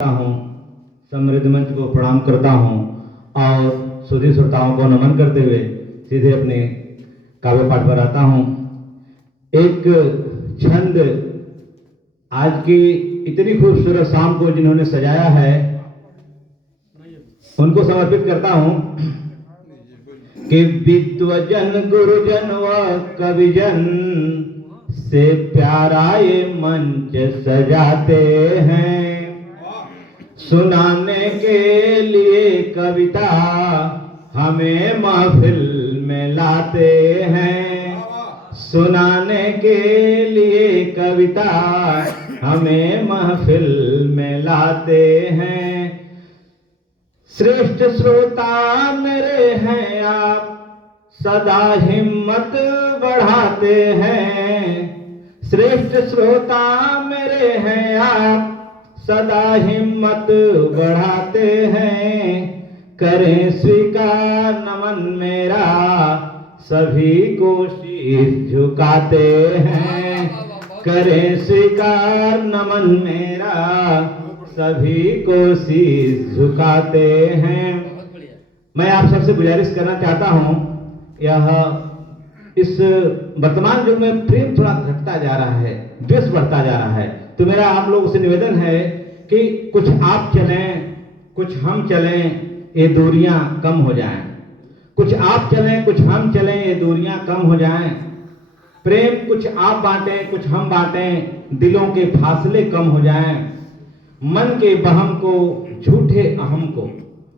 हूँ, समृद्ध मंच को प्रणाम करता हूँ और सुधी श्रोताओं को नमन करते हुए सीधे अपने काव्य पाठ पर आता हूँ। एक छंद आज की इतनी खूबसूरत शाम को जिन्होंने सजाया है उनको समर्पित करता हूँ कि विद्वजन गुरुजन व कविजन से प्यारा ये मंच सजाते हैं, सुनाने के लिए कविता हमें महफिल में लाते हैं, सुनाने के लिए कविता हमें महफिल में लाते हैं। श्रेष्ठ श्रोता मेरे हैं आप, सदा हिम्मत बढ़ाते हैं। श्रेष्ठ श्रोता मेरे हैं आप, सदा हिम्मत बढ़ाते हैं। करें स्वीकार नमन मेरा, सभी को शीश झुकाते हैं। करें स्वीकार नमन मेरा, सभी को शीश झुकाते हैं। मैं आप सबसे गुजारिश करना चाहता हूं, यह इस वर्तमान युग में प्रेम थोड़ा घटता जा रहा है, द्वेष बढ़ता जा रहा है, तो मेरा आप लोगों से निवेदन है कि कुछ आप चलें कुछ हम चलें, ये दूरियां कम हो जाएं। कुछ आप चलें कुछ हम चलें, ये दूरियां कम हो जाएं। प्रेम कुछ आप बांटें कुछ हम बांटें, दिलों के फासले कम हो जाएं। मन के बहम को झूठे अहम को,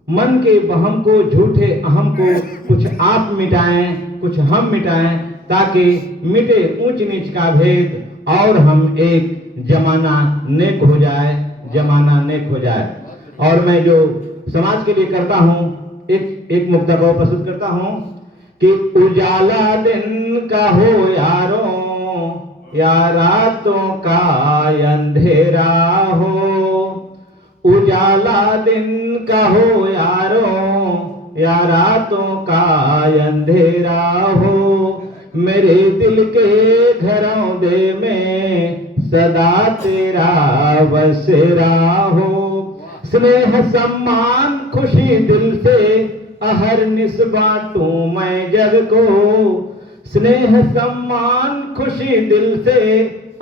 मन के बहम को झूठे अहम को कुछ आप मिटाएं कुछ हम मिटाएं, ताकि मिटे ऊंच नीच का भेद और हम एक जमाना नेक हो जाए, जमाना नेक हो जाए। और मैं जो समाज के लिए करता हूँ, एक मुक्ता को प्रस्तुत करता हूँ कि उजाला दिन का हो यारों, या रातों का अंधेरा हो। उजाला दिन का हो यारों, या रातों का अंधेरा हो। मेरे दिल के घरौंदे में सदा तेरा बसेरा हो। स्नेह सम्मान खुशी दिल से अहरनिश बांटूं मैं जग को। स्नेह सम्मान खुशी दिल से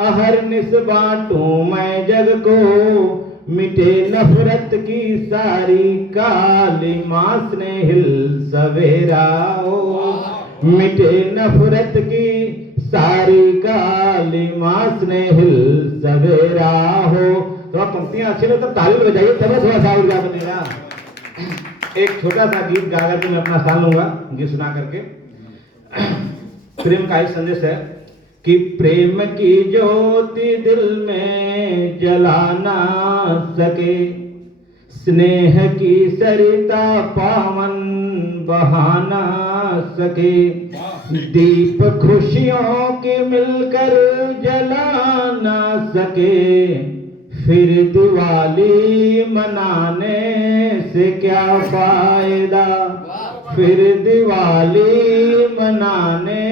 अहरनिश बांटूं मैं जग को। मिटे नफरत की सारी कालिमा स्नेहिल सवेरा हो। मिटे नफरत की सारी कालिमा स्नेहिल सवेरा हो। तो आप पंक्तियां अच्छी लगती, ताली बजाइए तब थोड़ा सा ऊर्जा बनेगा। एक छोटा सा गीत गा करके मैं अपना स्थान लूंगा, गीत सुना करके। प्रेम का एक संदेश है कि प्रेम की ज्योति दिल में जला ना सके, स्नेह की सरिता पावन बहा ना सके। दीप खुशियों के मिलकर जला ना सके, फिर दिवाली मनाने से क्या फायदा। फिर दिवाली मनाने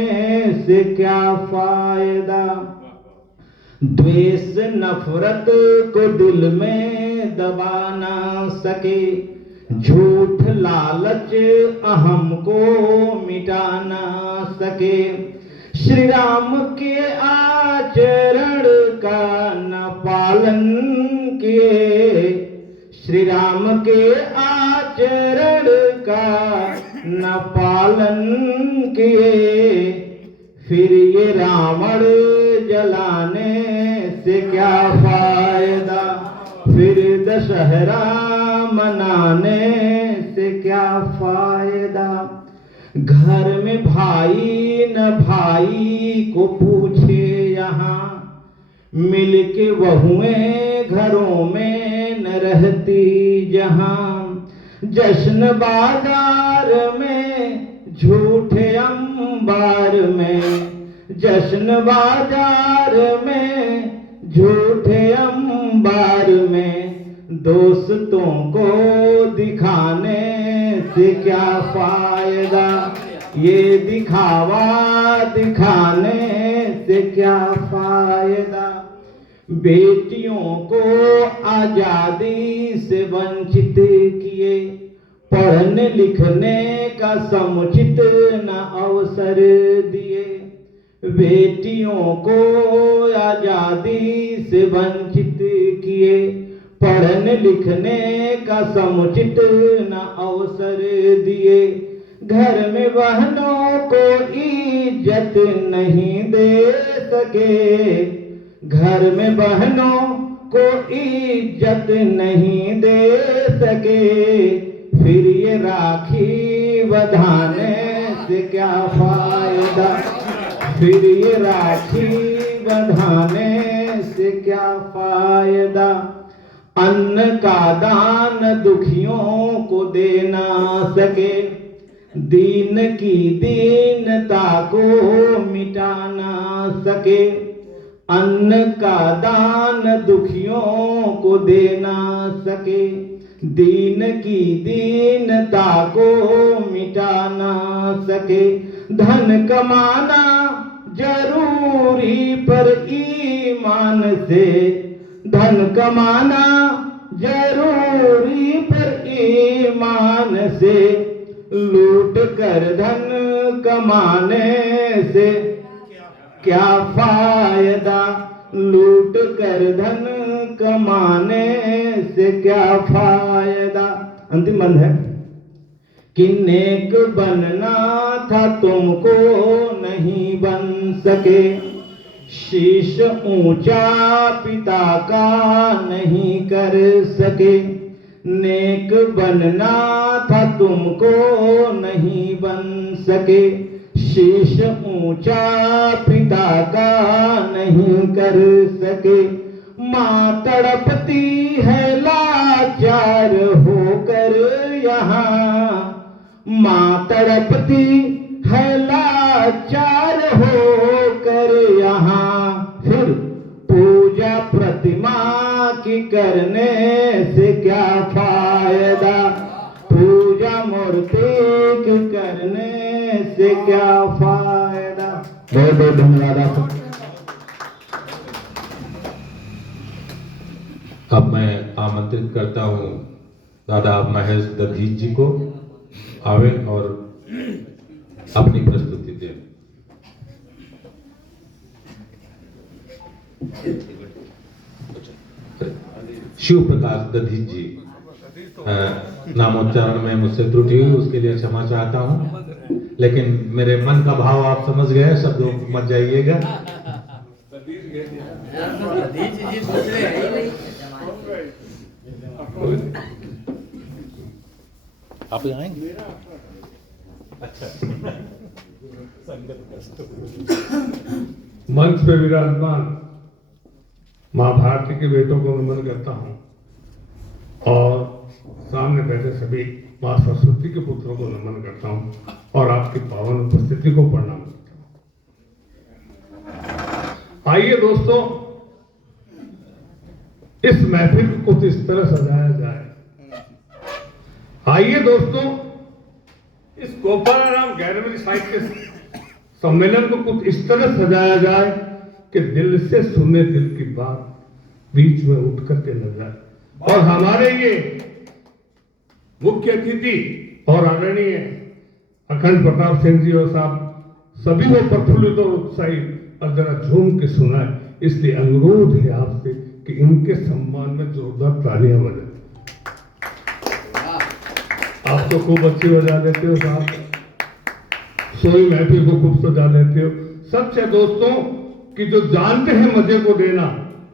से क्या फायदा। द्वेष नफरत को दिल में दबा ना सके, झूठ लालच अहम को मिटा ना सके। श्री राम के आचरण का न पालन किए, श्री राम के आचरण का न पालन किए। फिर ये रावण जलाने से क्या फायदा। फिर दशहरा मनाने से क्या फायदा। घर में भाई न भाई को पूछे यहाँ, मिल के बहुएं घरों में न रहती जहाँ। जश्न बाजार में झूठे अंबार में, जश्न बाजार में झूठे अंबार में। दोस्तों को दिखाने से क्या फायदा। ये दिखावा दिखाने से क्या फायदा। बेटियों को आजादी से वंचित किए, पढ़ने लिखने का समुचित न अवसर दिए। बेटियों को आजादी से वंचित किए, पढ़ने लिखने का समुचित न अवसर दिए। घर में बहनों को इज्जत नहीं दे सके, घर में बहनों को इज्जत नहीं दे सके। फिर ये राखी बंधाने से क्या फायदा, फिर ये राखी बंधाने से क्या फायदा। अन्न का दान दुखियों को दे ना सके, दीन की दीनता को मिटा ना सके। अन्न का दान दुखियों को दे ना सके, दीन की दीनता को मिटा ना सके। धन कमाना जरूरी पर ईमान से, धन कमाना जरूरी पर ईमान से। लूट कर धन कमाने से क्या फायदा, लूट कर धन कमाने से क्या फायदा। अंतिम बंद है कि नेक बनना था तुमको नहीं बन सके, शीश ऊंचा पिता का नहीं कर सके। नेक बनना था तुमको नहीं बन सके, शीश ऊंचा पिता का नहीं कर सके। माँ तड़पती है लाचार होकर यहाँ, माँ तड़पती है लाचार होकर यहाँ। फिर पूजा प्रतिमा की करने से क्या फायदा, पूजा मूर्ति की करने से क्या फायदा। बहुत बहुत धन्यवाद आपको। अब मैं आमंत्रित करता हूँ दादा महेश दधीच जी को आवे और अपनी प्रस्तुति दें। शिव प्रकाश दधीच जी, नामोच्चारण में मुझसे त्रुटि हुई, उसके लिए क्षमा चाहता हूँ, लेकिन मेरे मन का भाव आप समझ गए, शब्दों मत जाइएगा। आप आएंगे? अच्छा। मंच पे विराजमान माँ भारती के बेटों को नमन करता हूँ और सामने बैठे सभी माँ सरस्वती के पुत्रों को नमन करता हूँ और आपकी पावन उपस्थिति को प्रणाम करता हूँ। आइए दोस्तों, इस महफिल को कुछ इस तरह सजाया जाए। आइए दोस्तों, इस गोपालाराम गैरमरी साहित्य सम्मेलन को कुछ इस तरह सजाया जाए कि दिल से सुने दिल की बात बीच में उठ करके न जाए। और हमारे ये मुख्य अतिथि और आदरणीय अखंड प्रताप सिंह जी और साहब सभी को प्रफुल्लित और उत्साहित और जरा झूम के सुनाए, इसलिए अनुरोध है आपसे कि इनके सम्मान में जोरदार तालियां बजाएं। आप तो खूब अच्छी बजा लेते हो साहब, सोई महफिल को खूब सजा लेते हो। सच है दोस्तों कि जो जानते हैं मजे को देना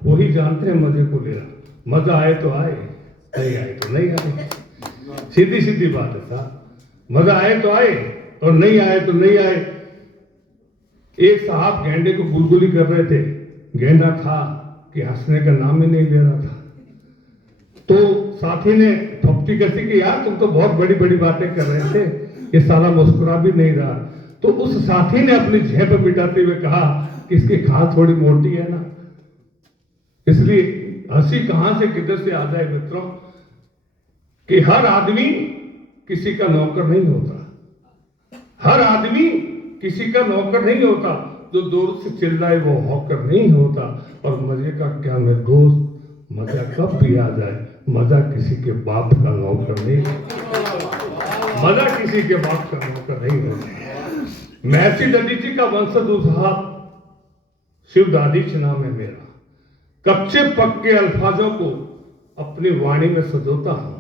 वही जानते हैं मजे को लेना। मजा आए तो आए, नहीं आए तो नहीं आए, सीधी सीधी बात है साहब। मजा आए तो आए और नहीं आए तो नहीं आए। एक साहब गेंडे को गुलगुली कर रहे थे, गेंडा था कि हंसने का नाम ही नहीं ले रहा था। तो साथी ने थपकी कसी कि यार तुम तो बहुत बड़ी बड़ी बातें कर रहे थे, ये साला मुस्कुरा भी नहीं रहा। तो उस साथी ने अपनी झेप मिटाते हुए कहा कि इसकी खाल थोड़ी मोटी है ना, इसलिए हंसी कहां से किधर से आ जाए मित्रों, कि हर आदमी किसी का नौकर नहीं होता, हर आदमी किसी का नौकर नहीं होता। जो दूर से चिल्लाए वो हॉकर नहीं होता। और मजे का क्या मैं दोस्त, मजा कब भी आ जाए, मजा किसी के बाप का नौकर नहीं, मजा किसी के बाप का नौकर नहीं होता। महर्षि दधीचि का वंशज हूं साहब, शिवदादीच नाम है मेरा। कच्चे पक्के अल्फाजों को अपनी वाणी में सजोता हूं,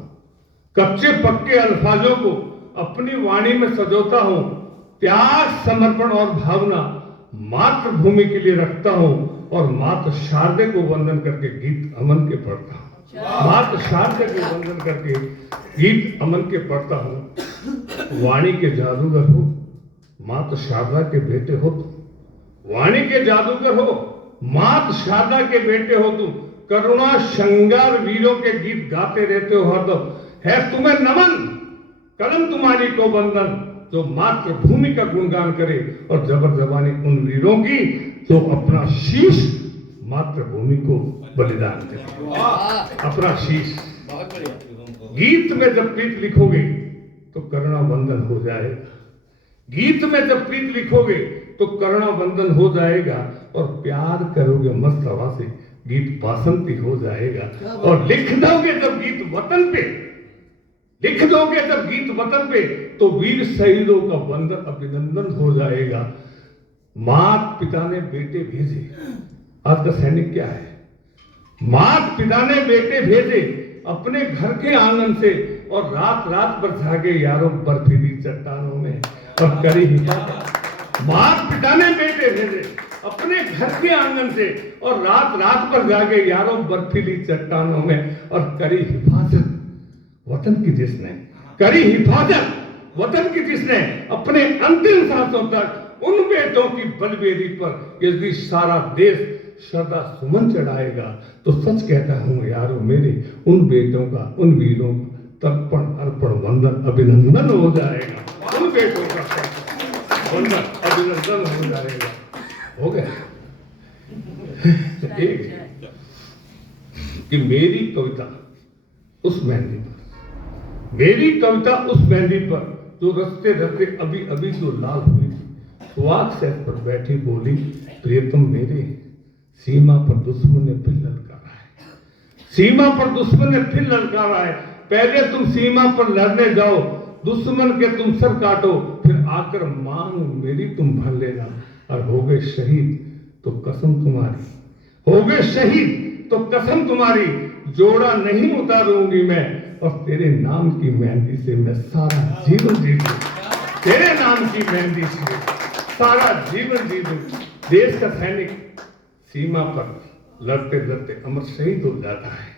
कच्चे पक्के अल्फाजों को अपनी वाणी में सजोता हूं। त्याग, समर्पण और भावना मातृभूमि के लिए रखता हूं और मातृ शारदे को वंदन करके गीत अमन के पढ़ता हूं। मातृ शारदे को वंदन करके गीत अमन के पढ़ता हूं। वाणी के जादूगर हो, मातृ शारदा के बेटे हो तुम। वाणी के जादूगर हो, मातृ शारदा के बेटे हो तुम। करुणा श्रृंगार वीरों के गीत गाते रहते हो हरदम। है तुम्हें नमन, कलम तुम्हारी को वंदन, जो मातृभूमि का गुणगान करे और जबर जबानी उन वीरों की जो अपना शीश मातृभूमि को बलिदान दे। अपना शीश। गीत में जब प्रीत लिखोगे तो करुणा वंदन हो जाएगा। गीत में जब प्रीत लिखोगे तो करुणा वंदन हो जाएगा। और प्यार करोगे मस्त हवा से, गीत बासंती हो जाएगा। और लिख दोगे जब गीत वतन पे, लिख दोगे जब गीत वतन पे, तो वीर शहीदों का वंदन अभिनंदन हो जाएगा। मात पिता ने बेटे भेजे, आज का सैनिक क्या है? मात पिता ने बेटे भेजे अपने घर के आंगन से, और रात रात भर जागे यारों बर्फीली चट्टानों में और करी हिफाजत। मात पिता ने बेटे भेजे अपने घर के आंगन से, और रात रात भर जागे यारों बर्फीली चट्टानों में और करी हिफाजत वतन की जिसने, करी हिफाजत वतन की जिसने। अपने अंतिम सांसों तक उन बेटों की बलवेदी पर यदि सारा देश श्रद्धा सुमन चढ़ाएगा, तो सच कहता हूं यारों मेरे, उन बेटों का, उन वीरों का तर्पण अर्पण वंदन अभिनंदन हो जाएगा। उन बेटों का वंदन अभिनंदन हो जाएगा। हो गया। एक कि मेरी कविता उस मेहंदी पर, मेरी कविता उस मेहंदी पर जो रस्ते रस्ते अभी अभी जो लाल हुई थी, सुहाग सेट पर बैठी बोली, प्रियतम मेरे, सीमा पर दुश्मन ने फिर ललकारा है। सीमा पर दुश्मन ने फिर ललकारा है। पहले तुम सीमा पर लड़ने जाओ, दुश्मन के तुम सर काटो, फिर आकर मांग मेरी तुम भर लेना। और हो गए शहीद तो कसम तुम्हारी, हो गए शहीद तो कसम तुम्हारी, जोड़ा नहीं उतारूंगी मैं, और तेरे नाम की मेहंदी से मैं सारा जीवन जी लूं। तेरे नाम की मेहंदी से सारा जीवन जी लूं। देश का सैनिक सीमा पर लड़ते लड़ते अमर शहीद हो जाता है।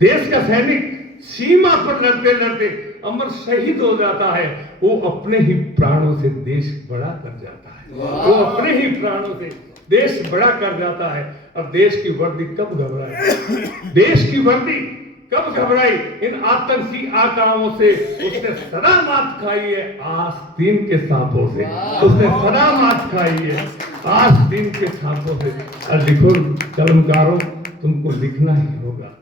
देश का सैनिक सीमा पर लड़ते लड़ते अमर शहीद हो जाता है। वो अपने ही प्राणों से देश बड़ा कर जाता है। वो अपने ही प्राणों से देश बड़ा कर जाता है। और देश की वर्दी कब घबराई, देश की वर्दी कब घबराई? इन आतंकी आकाओं से उसने सदा मात खाई है, आस्तीन के सांपों से उसने सदा मात खाई है, आस्तीन के सांपों से। और लिखो कलमकारों, तुमको लिखना ही होगा।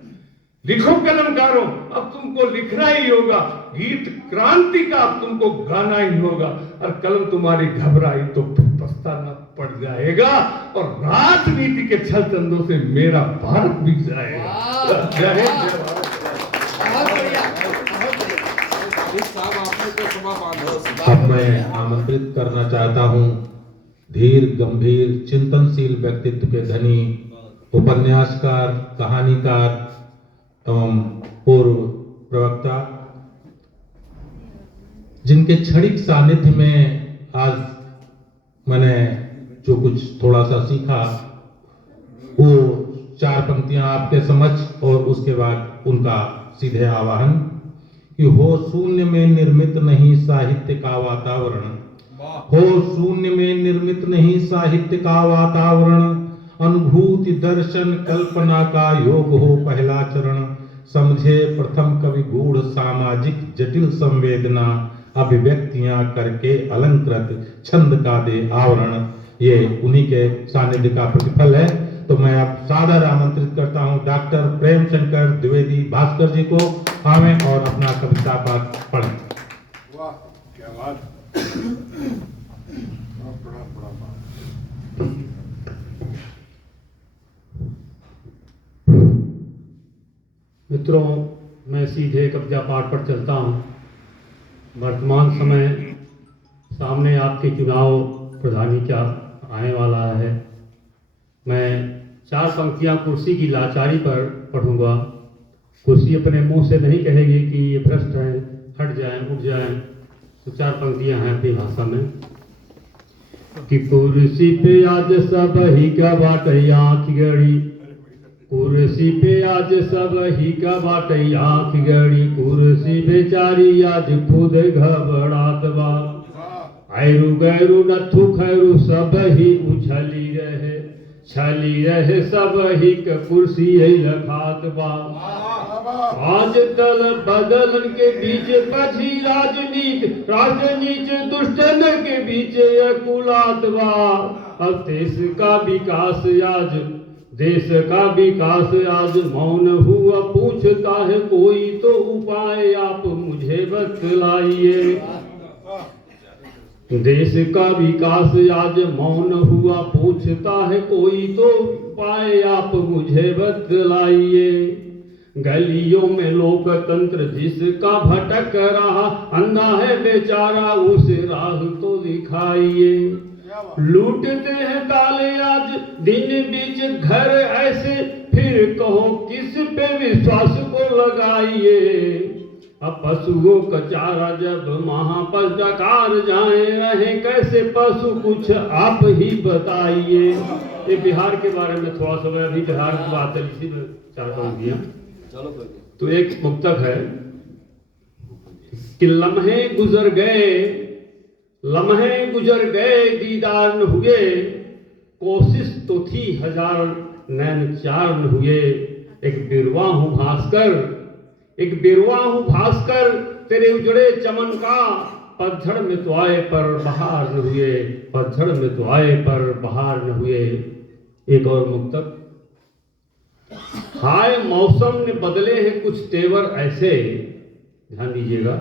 लिखो कलमकारों, अब तुमको लिखना ही होगा। गीत क्रांति का अब तुमको गाना ही होगा। और कलम तुम्हारी घबराई तो फिर पछताना पड़ जाएगा, और राजनीति के छल चंदों से मेरा भारत बिक जाएगा। जय हिंद, जय भारत। अब मैं आमंत्रित करना चाहता हूं धीर गंभीर चिंतनशील व्यक्तित्व के धनी उपन्यासकार, कहानीकार एवं पूर्व प्रवक्ता, जिनके क्षणिक सानिध्य में आज मैंने जो कुछ थोड़ा सा सीखा, वो चार पंक्तियां आपके समक्ष, और उसके बाद उनका सीधे आवाहन कि हो शून्य में निर्मित नहीं साहित्य का वातावरण, हो शून्य में निर्मित नहीं साहित्य का वातावरण, अनुभूति दर्शन कल्पना का योग हो पहला चरण, समझे प्रथम कवि गूढ़ सामाजिक जटिल संवेदना, अभिव्यक्तियां करके अलंकृत छंद का दे आवरण। ये उन्हीं के सानिध्य का प्रतिफल है। तो मैं अब सादर आमंत्रित करता हूं डॉक्टर प्रेम शंकर द्विवेदी भास्कर जी को आवे और अपना कविता पाठ पढ़ें। वाह क्या बात। मित्रों, मैं सीधे कब्जा पाठ पर चलता हूँ। वर्तमान समय सामने आपके चुनाव प्रधानी का आने वाला है। मैं 4 पंक्तियाँ कुर्सी की लाचारी पर पढ़ूंगा। कुर्सी अपने मुंह से नहीं कहेगी कि ये भ्रष्ट है, हट जाएं, उठ जाएं। तो 4 पंक्तियाँ हैं अपनी भाषा में कि कुर्सी पे आज सब ही का बाटे आँख गड़ी, कुर्सी पे आज सब ही का बाटे आँख गड़ी, कुर्सी बेचारी आज खुद घबरात बा, आयरु गैरु नथु खैरु सब ही उछली रहे, छली रहे सब ही का कुर्सी लखात बा। आज दल बदल के बीच बची राजनीति दुष्टन के बीच अकुलात बा। अब देश का विकास आज मौन हुआ, पूछता है कोई तो उपाय आप मुझे बतलाइए। देश का विकास आज मौन हुआ, पूछता है कोई तो उपाय आप मुझे बतलाइए। गलियों में लोकतंत्र जिसका भटक रहा, अंधा है बेचारा उसे राह तो दिखाइए। लूटते हैं ताले आज दिन बीच घर ऐसे, फिर कहो किस पे विश्वास को लगाइए। अब पशुओं का चारा जब महापस डकार जाए रहे, कैसे पशु कुछ आप ही बताइए। ये बिहार के बारे में थोड़ा सा, अभी बिहार की बात है, इसी में 4 पंक्तियां। तो एक मुक्तक है कि लम्हे गुजर गए दीदार न हुए, कोशिश तो थी हजार नैन चार न हुए। एक बिरवा हूँ भास्कर तेरे उजड़े चमन का, पतझड़ में तो आए पर बहार न हुए, पतझड़ में तो आए पर बहार न हुए। एक और मुक्तक, हाय मौसम ने बदले हैं कुछ तेवर ऐसे, ध्यान दीजिएगा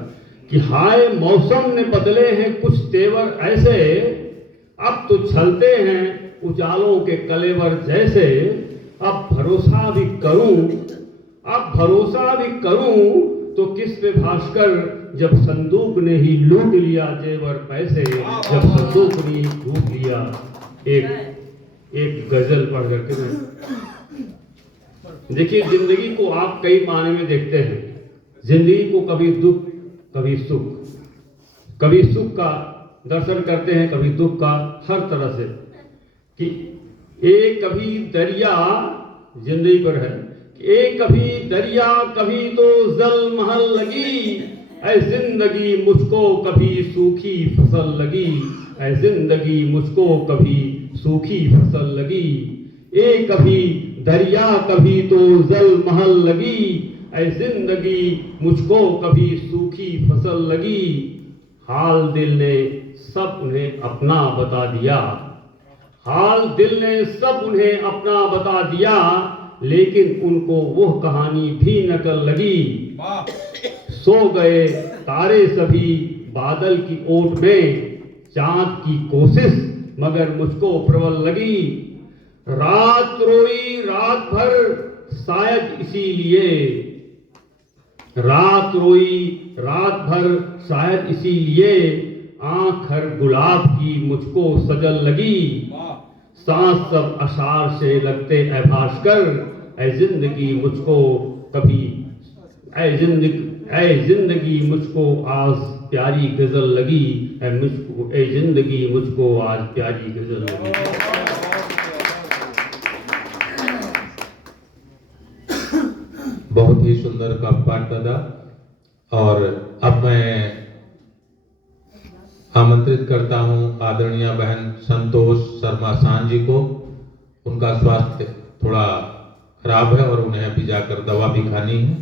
कि हाय मौसम ने बदले हैं कुछ तेवर ऐसे, अब तो छलते हैं उजालों के कलेवर जैसे। अब भरोसा भी करूं तो किस पे भास्कर, जब संदूक ने ही लूट लिया जेवर पैसे, जब संदूक ने ही लूट लिया। एक गजल पढ़ करके मैं देखिए, जिंदगी को आप कई मायने में देखते हैं। जिंदगी को कभी दुख कभी सुख, कभी सुख का दर्शन करते हैं, कभी दुख का, हर तरह से। कि एक कभी दरिया जिंदगी पर है, एक कभी दरिया कभी तो जल महल लगी, ऐ जिंदगी मुझको कभी सूखी फसल लगी, ऐ जिंदगी मुझको कभी सूखी फसल लगी। एक कभी दरिया कभी तो जल महल लगी, ऐ जिंदगी मुझको कभी सूखी फसल लगी। हाल दिल ने सब उन्हें अपना बता दिया, हाल दिल ने सब उन्हें अपना बता दिया, लेकिन उनको वह कहानी भी नकल लगी। सो गए तारे सभी बादल की ओट में, चांद की कोशिश मगर मुझको प्रबल लगी। रात रोई रात भर शायद इसीलिए, रात रोई रात भर शायद इसीलिए, आंख हर गुलाब की मुझको सजल लगी। सांस सब अशार से लगते ऐ भास्कर, ऐ जिंदगी मुझको कभी, ऐ जिंदगी मुझको आज प्यारी गजल लगी, ऐ जिंदगी मुझको आज प्यारी गजल लगी। बहुत ही सुंदर काव्य पाठ दादा। और अब मैं आमंत्रित करता हूं आदरणीय बहन संतोष शर्मा सान जी को। उनका स्वास्थ्य थोड़ा खराब है और उन्हें अभी जाकर दवा भी खानी है,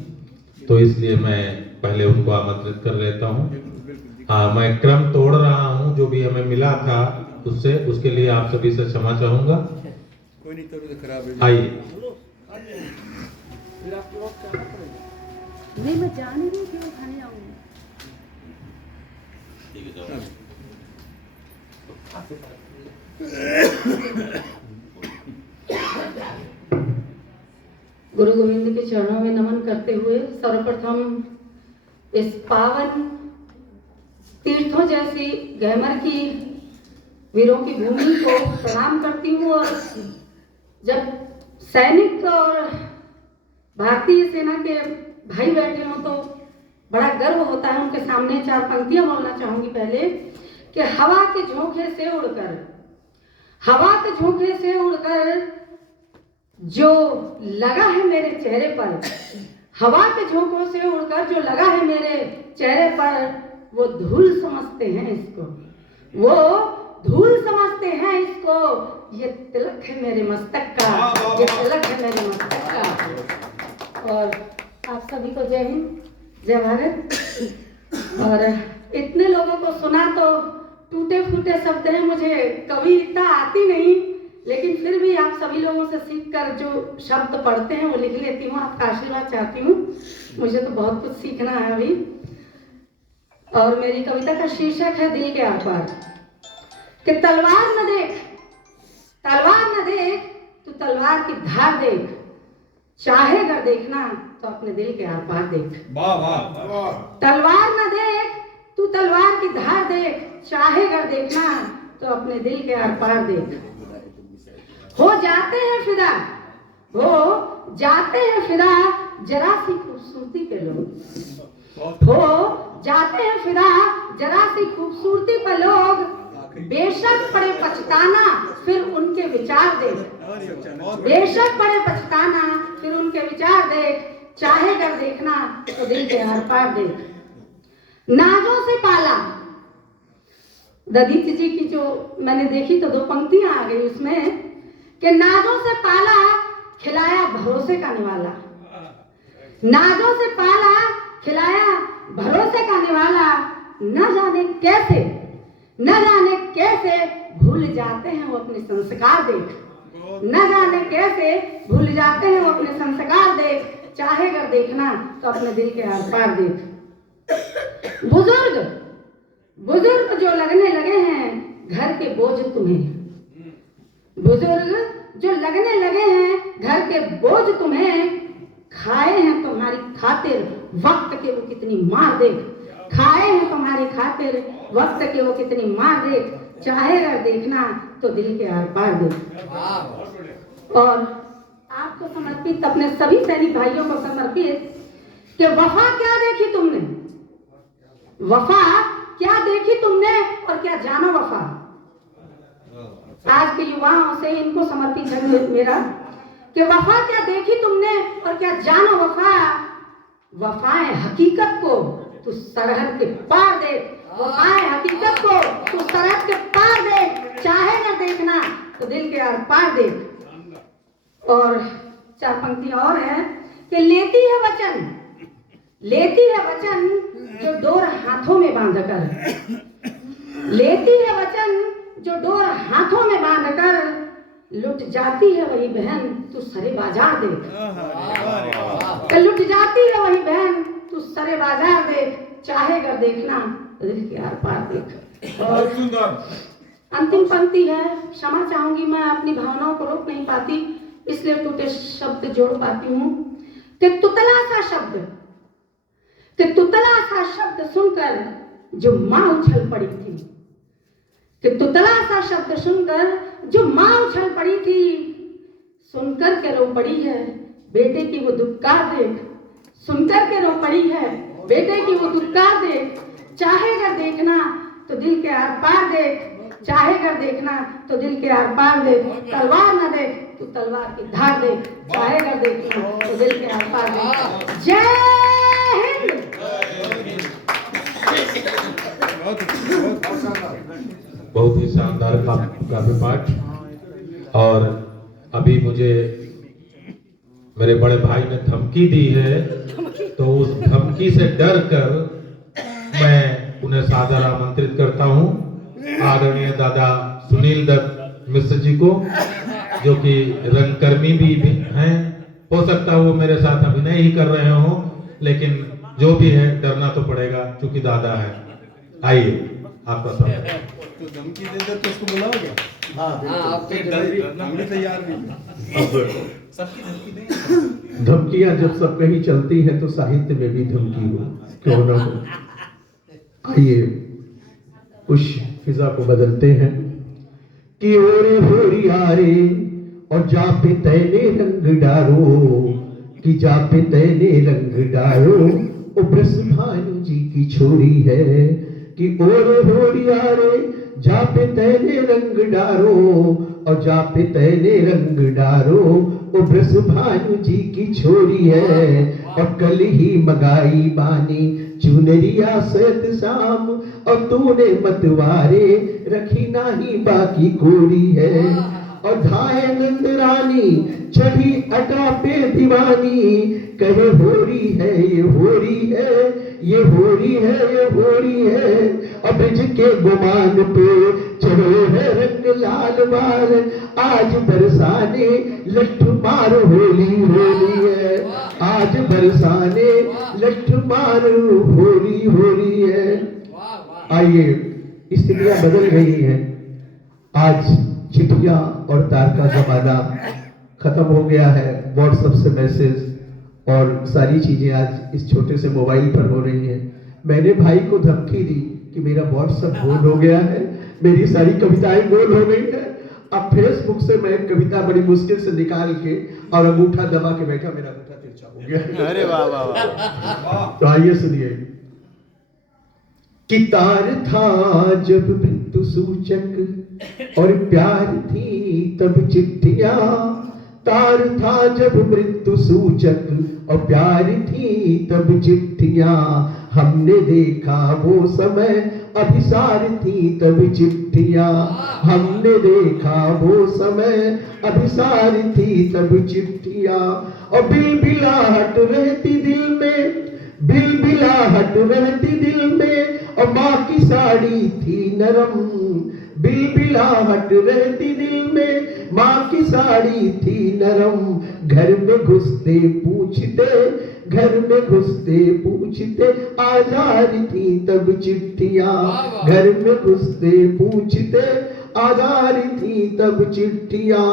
तो इसलिए मैं पहले उनको आमंत्रित कर लेता हूं। हाँ, मैं क्रम तोड़ रहा हूं, जो भी हमें मिला था उससे, उसके लिए आप सभी से क्षमा चाहूंगा। कोई नहीं, तो खराब है। आइए। नहीं, मैं जा नहीं रही थी, वो खाने आऊंगी। गुरु गोविंद के चरणों में नमन करते हुए सर्वप्रथम इस पावन तीर्थों जैसी गैमर की वीरों की भूमि को प्रणाम करती हूँ। और जब सैनिक और भारतीय सेना के भाई बैठे हों तो बड़ा गर्व होता है। उनके सामने 4 पंक्तियां बोलना चाहूंगी। पहले कि हवा के झोंके से उड़कर जो लगा है मेरे चेहरे पर, हवा के झोंकों से उड़कर जो लगा है मेरे चेहरे पर, वो धूल समझते हैं इसको, वो धूल समझते हैं इसको। ये तिलक है मेरे मस्तक का, ये तिलक है मेरे मस्तक का। और आप सभी को जय हिंद, जय भारत। और इतने लोगों को सुना तो टूटे फूटे शब्द हैं, मुझे कविता आती नहीं, लेकिन फिर भी आप सभी लोगों से सीखकर जो शब्द पढ़ते हैं वो लिख लेती हूँ। आपका आशीर्वाद चाहती हूँ, मुझे तो बहुत कुछ सीखना है अभी। और मेरी कविता का शीर्षक है दिल के आर पार। कि तलवार न देख तू तलवार की धार देख, चाहे अगर देखना तो अपने दिल के आर पार देख। वाह वाह वाह। तलवार न देख तू तलवार की धार देख, चाहे अगर देखना तो अपने दिल के आर पार देख। हो जाते हैं फिदा जरा सी खूबसूरती पे लोग, हो जाते हैं फिदा जरा सी खूबसूरती पे लोग। बेशक पड़े पछताना फिर उनके विचार देख, बेशक पड़े पछताना फिर उनके विचार देख, चाहे अगर देखना तो दिल के आर पार देख। नाजों से पाला, ददीत जी की जो मैंने देखी तो 2 पंक्तियां आ गई उसमें कि नाजों से पाला खिलाया भरोसे का निवाला, नाजों से पाला खिलाया भरोसे का निवाला। न जाने कैसे भूल जाते हैं वो अपने संस्कार देख, न जाने कैसे भूल जाते हैं वो अपने संस्कार देख, चाहे अगर देखना तो अपने दिल के आर पार देख। बुजुर्ग जो लगने लगे हैं घर के बोझ तुम्हें, बुजुर्ग जो लगने लगे हैं घर के बोझ तुम्हें। खाए हैं तुम्हारी खातिर वक्त के वो कितनी मार देख, खाए हैं तुम्हारी खातिर वक्त के वो कितनी मार देख, चाहे अगर देखना तो दिल के आर पार देख। और आपको समर्पित, अपने सभी सैनिक भाइयों को समर्पित कि वफा क्या देखी तुमने, वफा क्या देखी तुमने और क्या जानो वफा। आज के युवाओं से इनको समर्पित है मेरा कि वफा क्या देखी तुमने और क्या जानो वफा। वफाए हकीकत को तू सरहद के पार दे, वफाए हकीकत को तू सरहद के पार दे, चाहे न देखना तो दिल के आर पार दे। और 4 पंक्तियां और हैं कि लेती है वचन जो डोर हाथों में बांधकर, लेती है वचन जो डोर हाथों में बांधकर, लुट जाती है वही बहन तू सरे बाजार देख, लुट जाती है वही बहन तू सरे बाजार देख, चाहे अगर देखना तो दिल के आर पार देख। और अंतिम पंक्ति है, क्षमा चाहूंगी मैं, अपनी भावनाओं को रोक नहीं पाती इसलिए टूटे शब्द जोड़ पाती हूँ कि तुतला सा शब्द सुनकर जो माँ उछल पड़ी थी, कि तुतला सा शब्द सुनकर जो माँ उछल पड़ी थी, सुनकर के रो पड़ी है बेटे की वो दुत्कार देख, सुनकर के रो पड़ी है बेटे की वो दुत्कार देख, चाहे अगर देखना तो दिल के आर पार देख, चाहे अगर देखना तो दिल के आर पार देख। तलवार न देख तू तलवार की धार देख, चाहे अगर देखना तो दिल के आर पार देख। जय हिंद। बहुत ही शानदार काव्य पाठ। और अभी मुझे मेरे बड़े भाई ने धमकी दी है, तो उस धमकी से डर कर मैं उन्हें सादर आमंत्रित करता हूं, आदरणीय दादा सुनील दत्त मिश्र जी को, जो कि रंगकर्मी भी हैं। हो सकता है वो मेरे साथ अभिनय ही कर रहे हो, लेकिन जो भी है डरना तो पड़ेगा क्योंकि दादा है। आइए आपका स्वागत। तो धमकी दे दे तो उसको बुलाओगे? हाँ, आप तैयार नहीं। सबकी धमकी दें। धमकियां जब सब कहीं चलती हैं तो साहित्य में भी धमकी हो, क्यों ना हो। आइए उस फिजा को बदलते हैं कि ओरे होरियारे और जा पे तैने रंग डारो, कि जा पे तैने रंग डारो ओ ब्रह्मभानु जी की छोरी है, कि ओरे होरियारे जा पे तैने रंग डारो और जा पे तैने रंग डारो ओ ब्रह्मभानु जी की छोरी है। और कल ही मगाई बानी चुनरिया सत शाम और तूने मतवारे रखी नाही बाकी कोरी है। और धाय नंद रानी चढ़ी अटा पे दीवानी, कहे होरी है ये होरी है, ये होरी है, ये होरी है। और ब्रिज के गुमान पे चढ़ो है रंग लाल बाल, आज बरसाने लठ मार होली होली है, आज बरसाने लठ मार होली होली है। आइए स्थितियां बदल रही हैं, आज चिट्ठियां और तार का जमाना खत्म हो गया है, व्हाट्सएप से मैसेज और सारी चीजें आज इस छोटे से मोबाइल पर हो रही हैं। मैंने भाई को धमकी दी कि मेरा व्हाट्सएप गोल हो गया है, मेरी सारी कविताएं गोल हो गई है। अब फेसबुक से मैं कविता बड़ी मुश्किल से निकाल के और अंगूठा दबा के बैठा, मेरा अंगूठा तिरछा हो गया। अरे वाह वाह वाह। तो आइए सुनिए कि तार था जब मृत्यु सूचक और प्यार थी तब चिट्ठियां, तार था जब मृत्यु सूचक और प्यार थी तब चिट्ठियां, हमने देखा वो समय अभिसार थी तब चिट्ठियां, हमने देखा वो समय अभिसार थी तब चिट्ठियां। और बिलबिलाहट रहती दिल में, बिलबिलाहट रहती दिल में और माँ की साड़ी थी नरम, बिलबिलाहट रहती दिल में माँ की साड़ी थी नरम। घर में घुसते पूछते, घर में घुसते पूछते आजार थी तब चिट्ठियां, घर में घुसते पूछते आजार थी तब चिट्ठियां।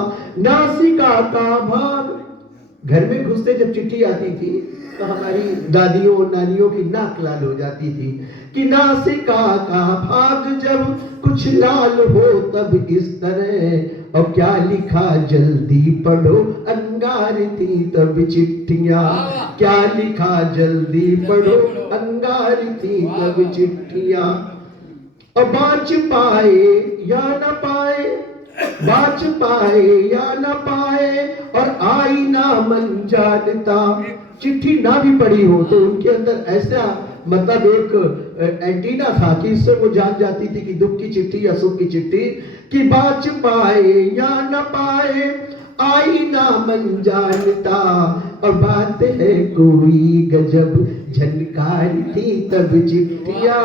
नासिका का भाग, घर में घुसते जब चिट्ठी आती थी तो हमारी दादियों और नानियों की नाक लाल हो जाती थी कि नासिका का भाग जब कुछ लाल हो तब इस तरह। और क्या लिखा जल्दी पढ़ो अंगार थी तब चिट्ठियां, क्या लिखा जल्दी पढ़ो अंगार थी तब चिट्ठियां। और बाँच पाए या न पाए, बाँच पाए या न पाए और आई ना मन जानता। चिट्ठी ना भी पढ़ी हो तो उनके अंदर ऐसा मतलब एक एंटीना था कि इससे वो जान जाती थी कि दुख की चिट्ठी या सुख की चिट्ठी। कि बाँच पाए या न पाए आई ना मन जानता। और बात है कोई गजब झनकार थी तब चिट्ठियां,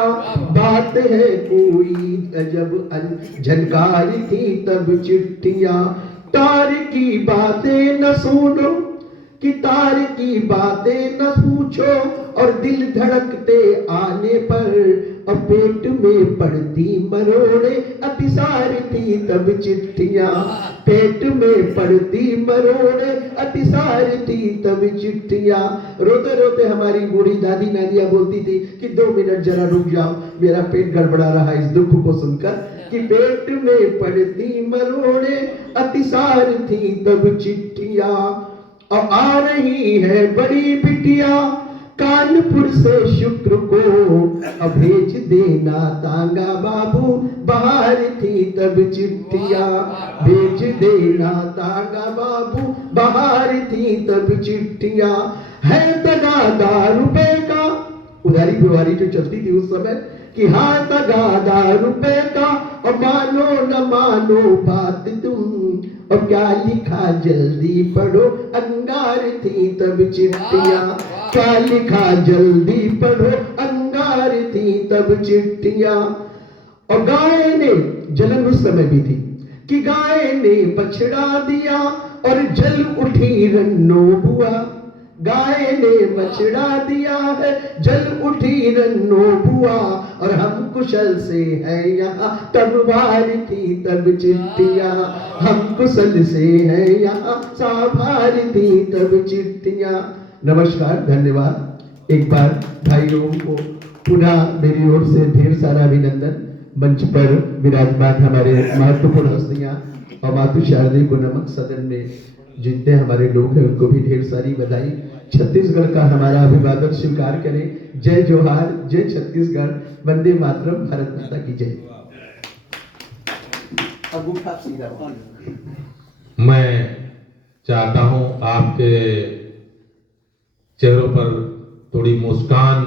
बात है कोई गजब झनकार थी तब चिट्ठियां। तार की बातें न सुनो कि तार की बातें न पूछो और दिल धड़कते आने पर और पेट में पड़ती मरोड़े अतिसार थी तब चिट्ठियां, पेट में पड़ती मरोड़े अतिसार थी तब चिट्ठियां। रोते रोते हमारी बूढ़ी दादी नानियां बोलती थी कि 2 मिनट जरा रुक जाओ, मेरा पेट गड़बड़ा रहा इस दुख को सुनकर। कि पेट में पड़ती मरोड़े अतिसार थी तब चिट्ठियां। और आ रही है बड़ी बिटिया कानपुर से शुक्र को, अब भेज देना तांगा बाबू बाहर थी तब चिट्ठियां, भेज देना तांगा बाबू बाहर थी तब चिट्ठियां। है तगादा रुपए का, उधारी बिवारी जो चलती थी उस समय, कि हाँ तगादा रुपए का और मानो न मानो बात तुम। और क्या लिखा जल्दी पढ़ो अंगार थी तब चिट्ठियां, क्या लिखा जल्दी पढ़ो अंगार थी तब चिट्ठियां। और गाय ने, जलन उस समय भी थी कि गाय ने बछड़ा दिया और जल उठी रन्नो बुआ, गाय ने बछड़ा दिया है, जल उठी रन्नो बुआ, और हम कुशल से हैं यहाँ, तब बार थी तब चिट्ठियाँ, हम कुशल से हैं यहाँ, साभार थी तब चिट्ठियाँ। नमस्कार, धन्यवाद। एक बार भाई लोगों को पुनः मेरी ओर से ढेर सारा अभिनंदन। मंच पर विराजमान हमारे महत्वपूर्ण हस्तियां और मातु शारदे को नमक। सदन में जितने हमारे लोग हैं उनको भी ढेर सारी बधाई। छत्तीसगढ़ का हमारा अभिवादन स्वीकार करें। जय जोहार, जय छत्तीसगढ़, वंदे मातरम, भारत माता की जय। मैं चाहता हूं आपके चेहरों पर थोड़ी मुस्कान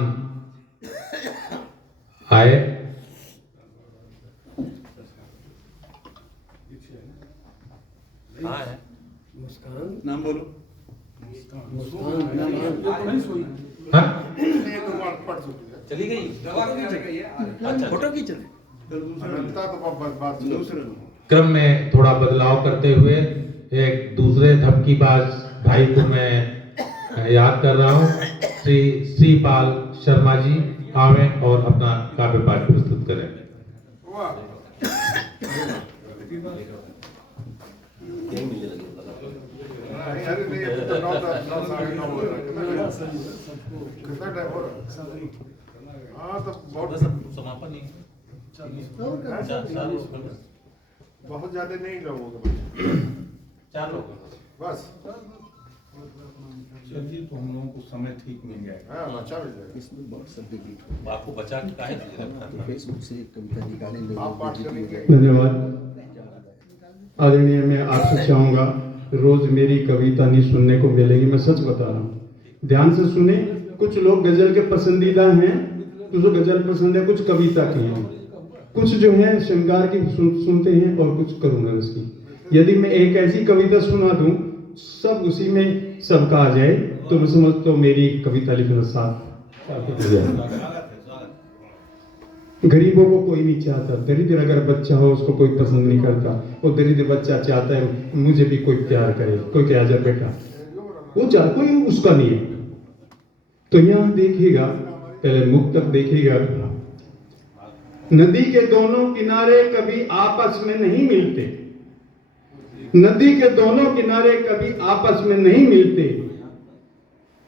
आए। नाम बोलो। हाँ? चली गई फोटो खींच रहे। क्रम में थोड़ा बदलाव करते हुए एक दूसरे धमकीबाज भाई को मैं याद कर रहा हूँ। श्री श्रीपाल शर्मा जी आवे और अपना काव्य पाठ प्रस्तुत करें। समापन बहुत ज्यादा नहीं लोगों 4 लोग बस। चलिए तो हम लोगों को समय ठीक मिल जाएगा। हाँ, अच्छा मिल जाएगा। आपको बचा के काहे फेसबुक से कविता निकाले लोग। आप पाठ करेंगे। धन्यवाद। आदरणीय, मैं आपसे चाहूँगा रोज मेरी कविता नहीं सुनने को मिलेगी। मैं सच बता रहा हूँ, ध्यान से सुने। कुछ लोग गजल के पसंदीदा हैं, कुछ गजल पसंद है, कुछ कविता के हैं, कुछ जो है श्रृंगार की सुनते हैं और कुछ करूँगा उसकी। यदि मैं एक ऐसी कविता सुना दूं सब उसी में सबका आ जाए तो मैं समझता हूँ मेरी कविता लिखना साथ। गरीबों को कोई नहीं चाहता, दरिद्र अगर बच्चा हो उसको कोई पसंद नहीं करता। वो दरिद्र बच्चा चाहता है मुझे भी कोई प्यार करे, कोई कहा जाए बेटा, वो चाह कोई उसका नहीं है। तो यहाँ देखिएगा, पहले मुख तक देखिएगा। नदी के दोनों किनारे कभी आपस में नहीं मिलते, नदी के दोनों किनारे कभी आपस में नहीं मिलते,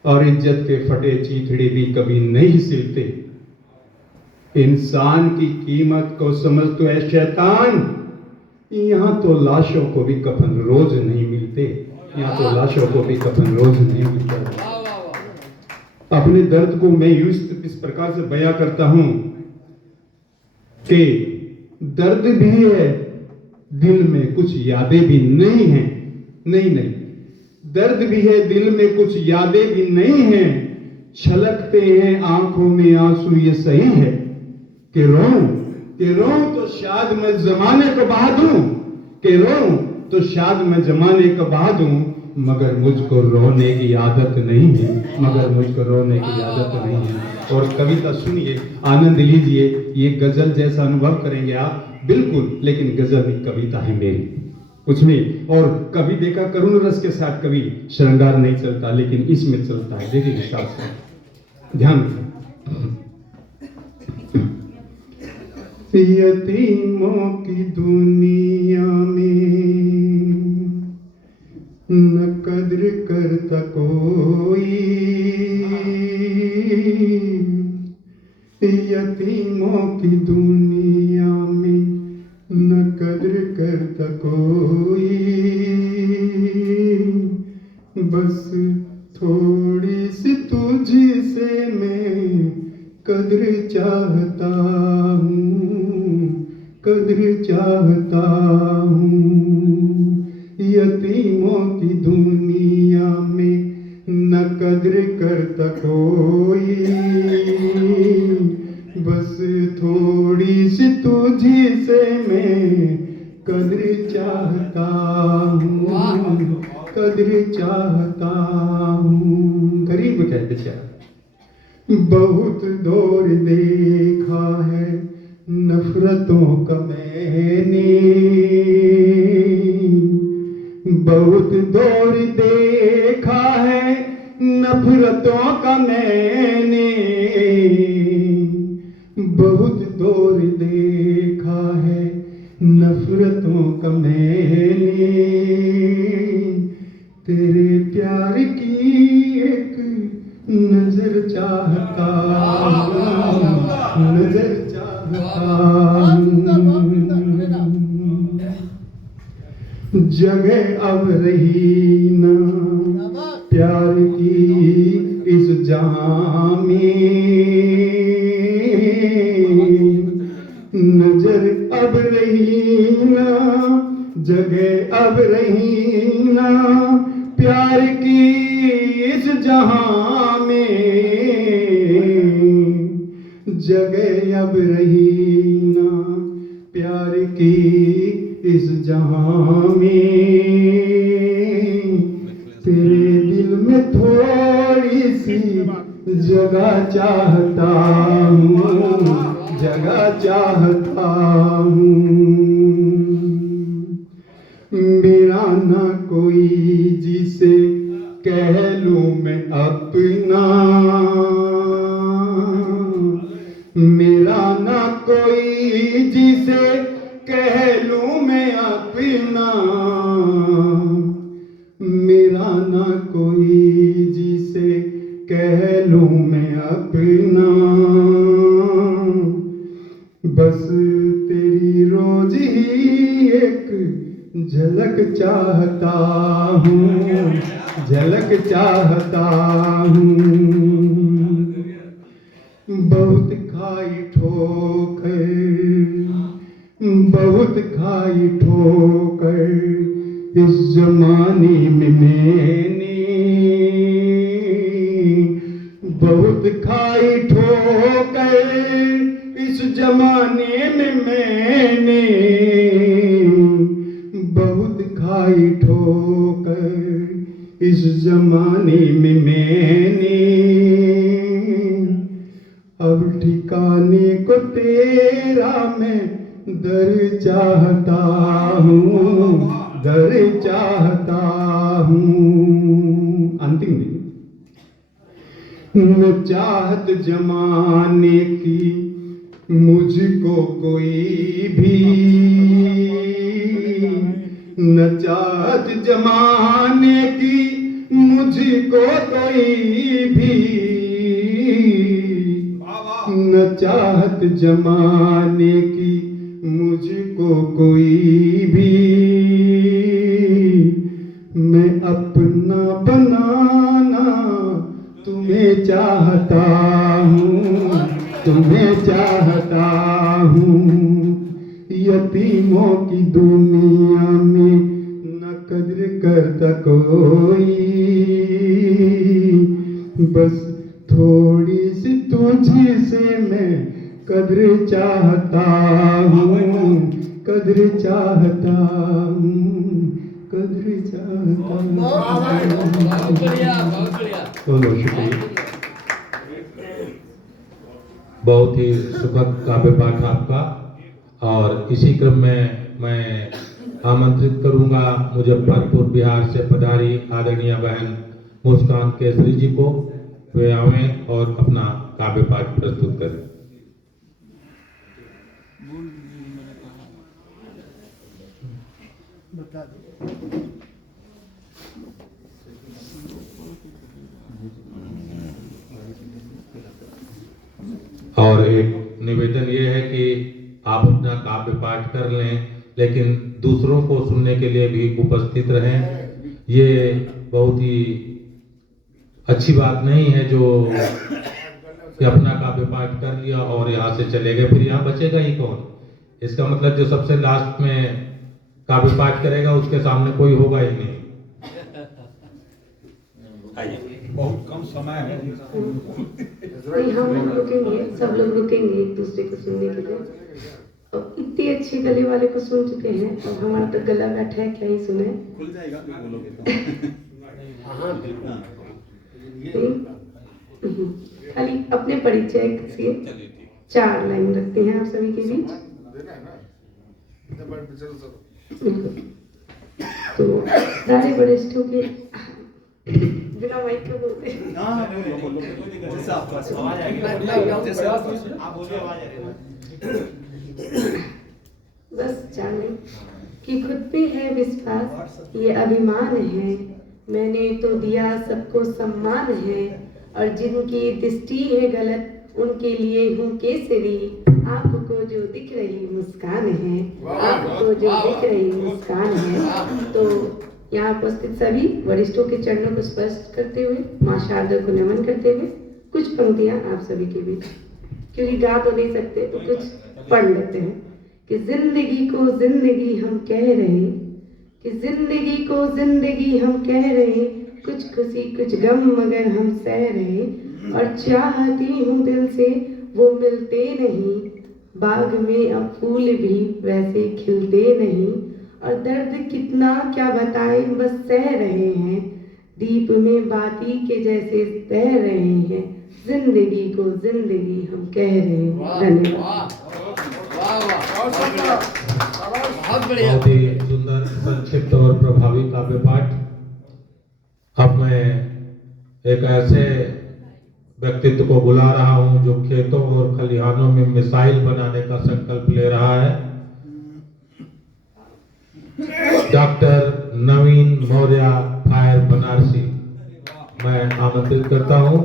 और इज्जत के फटे चीथड़े भी कभी नहीं सिलते। इंसान की कीमत को समझ तो ऐ शैतान, यहाँ तो लाशों को भी कफन रोज नहीं मिलते, यहाँ तो लाशों को भी कफन रोज नहीं मिलते। अपने दर्द को मैं यूं इस प्रकार से बयां करता हूं कि दर्द भी है दिल में, कुछ यादें भी नहीं हैं। नहीं, दर्द भी है दिल में, कुछ यादें भी नहीं हैं। छलकते हैं आंखों में आंसू, ये सही है कि रोऊं तो शायद मैं जमाने को बहा दूं, कि रोऊं तो शायद मैं जमाने को बहा दूं, मगर मुझको रोने की आदत नहीं है, मगर मुझको रोने की आदत नहीं है। और कविता सुनिए, आनंद लीजिए, ये गजल जैसा अनुभव करेंगे आप बिल्कुल, लेकिन गजल भी कविता है मेरी कुछ में। और कभी देखा करुण रस के साथ कभी श्रृंगार नहीं चलता, लेकिन इसमें चलता है। देखिए हिसाब से ध्यान। यतीमों की दुनिया में न कद्र करता कोई, यतीमों की दुनिया में न कद्र करता कोई, बस थोड़ी सी तुझी से मैं कद्र चाहता हूँ, कद्र चाहता हूँ। यतीमों की दुनिया में न कद्र करता कोई, बस थोड़ी सी तुझी से मैं कद्र चाहता हूँ, कद्र चाहता हूँ। गरीब क्या बेचारा, बहुत दौर देखा है नफरतों का मैंने, बहुत दौर देखा है नफरतों का मैंने बहुत दौर देखा है, नफरतों का मैंने तेरे प्यार की एक नजर चाहता हूँ, नजर चाहता हूँ। जगह अब रही ना प्यार की इस जहां में, नजर अब रही ना, जगह अब रही ना प्यार की इस जहां में, जगह अब रही ना प्यार की इस जहां में। तेरे दिल में थोड़ी सी जगह चाहता हूँ, जगह चाहता हूँ। मेरा ना कोई जिसे कह लूं मैं अपना, मेरा ना कोई जिसे कह लूं मैं अपना, मेरा ना कोई जिसे कह लूं मैं अपना। बस तेरी रोज ही एक झलक चाहता हूँ, झलक चाहता हूँ। बहुत खाई ठोकर, बहुत खाई ठोकर इस जमाने में मैंने, बहुत खाई ठोकर इस जमाने में मैंने, बहुत खाई ठोकर इस जमाने में मैंने। अब ठिकाने को तेरा मैं दर चाहता हूँ, दर चाहता हूँ। अंतिम दिन न चाहत जमाने की मुझको कोई भी, न चाहत जमाने की मुझको कोई भी, न चाहत जमाने की मुझको कोई भी। मैं अपना बनाना तुम्हें चाहता हूँ, तुम्हें चाहता हूँ। यतीमों की दुनिया में न कद्र करता कोई, बस थोड़ी सी तुझी से मैं कद्र चाहता हूँ, कद्र चाहता हूँ, कद्र चाहता हूँ। बोलो शुक्रिया। बहुत ही सुखद काव्य पाठ आपका। और इसी क्रम में मैं आमंत्रित करूंगा मुजफ्फरपुर बिहार से पधारी आदरणीय बहन मुस्कान केसरी जी को, वे आवें और अपना काव्य पाठ प्रस्तुत करें। और एक निवेदन ये है कि आप अपना काव्य पाठ कर लें, लेकिन दूसरों को सुनने के लिए भी उपस्थित रहें। ये बहुत ही अच्छी बात नहीं है जो कि अपना काव्य पाठ कर लिया और यहाँ से चले गए, फिर यहाँ बचेगा ही कौन। इसका मतलब जो सबसे लास्ट में काव्य पाठ करेगा उसके सामने कोई होगा ही नहीं। बहुत कम समय है। नहीं, हम लोग रुकेंगे, सब लोग रुकेंगे एक दूसरे को सुनने के लिए। और इतनी अच्छी गले वाले को सुन चुके हैं, अब हमारा तो गला बैठा है, क्या ही सुने। खुल जाएगा बोलोगे तो। खाली अपने परिचय से 4 लाइन रखते हैं आप सभी के बीच। तो सारे वरिष्ठों के बिना माइक के बोलते हैं। जैसा आपका आवाज आएगी बस जाने कि खुद पे है विश्वास, ये अभिमान है, मैंने तो दिया सबको सम्मान है, और जिनकी दृष्टि है गलत उनके लिए हूँ केसरी, आपको जो दिख रही मुस्कान है, आपको जो दिख रही मुस्कान है। तो यहाँ उपस्थित सभी वरिष्ठों के चरणों को स्पर्श करते हुए, माँ शारदा को नमन करते हुए कुछ पंक्तियाँ आप सभी के बीच, क्योंकि गा तो नहीं सकते तो कुछ पढ़ लेते हैं कि जिंदगी को जिंदगी हम कह रहे हैं, कि जिंदगी को जिंदगी हम कह रहे, कुछ खुशी कुछ गम मगर हम सह रहे, और चाहती हूँ दिल से वो मिलते नहीं, बाग में अब फूल भी वैसे खिलते नहीं, और दर्द कितना क्या बताएं बस सह रहे हैं, दीप में बाती के जैसे तह रहे हैं, जिंदगी को जिंदगी हम कह रहे हैं। धन्यवाद। बहुत ही सुंदर, संक्षिप्त और प्रभावी काव्य पाठ। अब मैं एक ऐसे व्यक्तित्व को बुला रहा हूं जो खेतों और खलिहानों में मिसाइल बनाने का संकल्प ले रहा है। डॉक्टर नवीन मौर्य, फायर बनारसी। मैं आमंत्रित करता हूं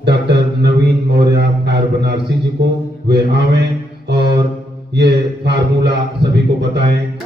डॉक्टर नवीन मौर्य फायर बनारसी जी को, वे आवें और ये फार्मूला सभी को बताएं।